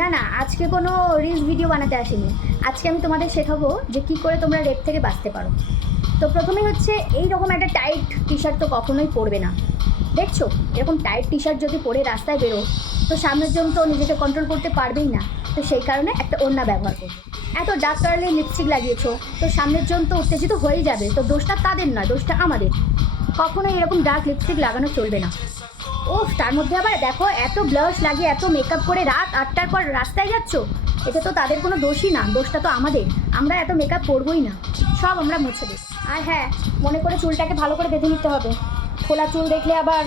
না না, আজকে কোনো রিলস ভিডিও বানাতে আসিনি। আজকে আমি তোমাদের শেখাবো যে কী করে তোমরা রেপ থেকে বাঁচতে পারো। তো প্রথমেই হচ্ছে এই রকম একটা টাইট টি শার্ট তো কখনোই পরবে না। দেখছো, এরকম টাইট টি শার্ট যদি পরে রাস্তায় বেরো তো সামনের জন তো নিজেকে কন্ট্রোল করতে পারবেই না। তো সেই কারণে একটা ওড়না ব্যবহার করবে। এত ডার্ক কালারের লিপস্টিক লাগিয়েছো তো সামনের জন তো উত্তেজিত হয়েই যাবে। তো দোষটা তাদের নয়, দোষটা আমাদের। কখনোই এরকম ডার্ক লিপস্টিক লাগানো চলবে না। ও তার মধ্যে আবার দেখো, এত ব্লাশ লাগিয়ে এত মেকআপ করে রাত 8টার পর রাস্তায় যাচ্ছ। এটা তো তাদের কোনো দোষই না, দোষটা তো আমাদের। আমরা এত মেকআপ করবোই না, সব আমরা মুছে দিই। আর হ্যাঁ, মনে করে চুলটাকে ভালো করে বেঁধে নিতে হবে। খোলা চুল দেখলে আবার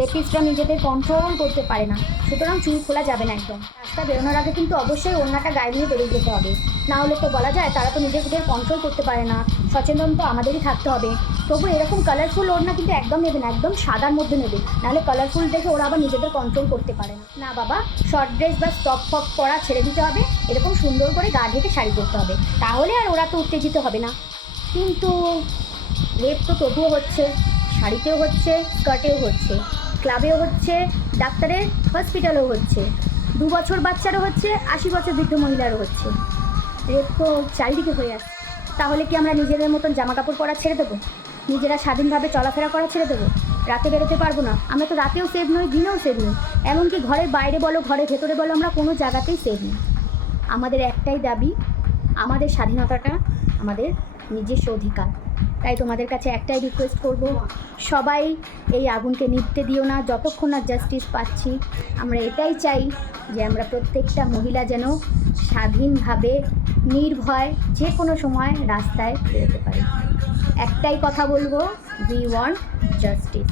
রেপিস্টরা নিজেদের কন্ট্রোল করতে পারে না, সুতরাং চুল খোলা যাবে না একদম। রাস্তা বেরোনোর আগে কিন্তু অবশ্যই ওড়নাটা গায়ে নিয়ে বেরিয়ে যেতে হবে, না হলে তো বলা যায় তারা তো নিজেদের কন্ট্রোল করতে পারে না। সচেতন তো আমাদেরই থাকতে হবে। তবু এরকম কালারফুল ওড়না কিন্তু একদম নেবে না, একদম সাদার মধ্যে নেবে, নাহলে কালারফুল দেখে ওরা আবার নিজেদের কন্ট্রোল করতে পারে না। না বাবা, শর্ট ড্রেস বা স্টপ ফপ পরা ছেড়ে দিতে হবে। এরকম সুন্দর করে গা ঢেকে শাড়ি পরতে হবে, তাহলে আর ওরা তো উত্তেজিত হবে না। কিন্তু রেপ তো তবুও হচ্ছে, শাড়িতেও হচ্ছে, স্কার্টেও হচ্ছে, ক্লাবেও হচ্ছে, ডাক্তারের হসপিটালেও হচ্ছে, 2 বছর বাচ্চারও হচ্ছে, 80 বছর বৃদ্ধ মহিলারও হচ্ছে। রেপ তো চারিদিকে হয়ে আসছে। তাহলে কি আমরা নিজেদের মতন জামা কাপড় পরা ছেড়ে দেবো? নিজেরা স্বাধীনভাবে চলাফেরা করা ছেড়ে দেবো? রাতে বেরোতে পারবো না? আমরা তো রাতেও সেভ নই, দিনেও সেভ নই। এমনকি ঘরের বাইরে বলো, ঘরের ভেতরে বলো, আমরা কোনো জায়গাতেই সেভ নই। আমাদের একটাই দাবি, আমাদের স্বাধীনতাটা আমাদের নিজস্ব অধিকার। তাই তোমাদের কাছে একটাই রিকোয়েস্ট করব, সবাই এই আগুনকে নিভতে দিও না যতক্ষণ না জাস্টিস পাচ্ছি। আমরা এটাই চাই যে আমরা প্রত্যেকটা মহিলা যেন স্বাধীনভাবে নির্ভয় যে কোনো সময় রাস্তায় বেরোতে পারি। একটাই কথা বলবো, উই ওয়ান্ট জাস্টিস।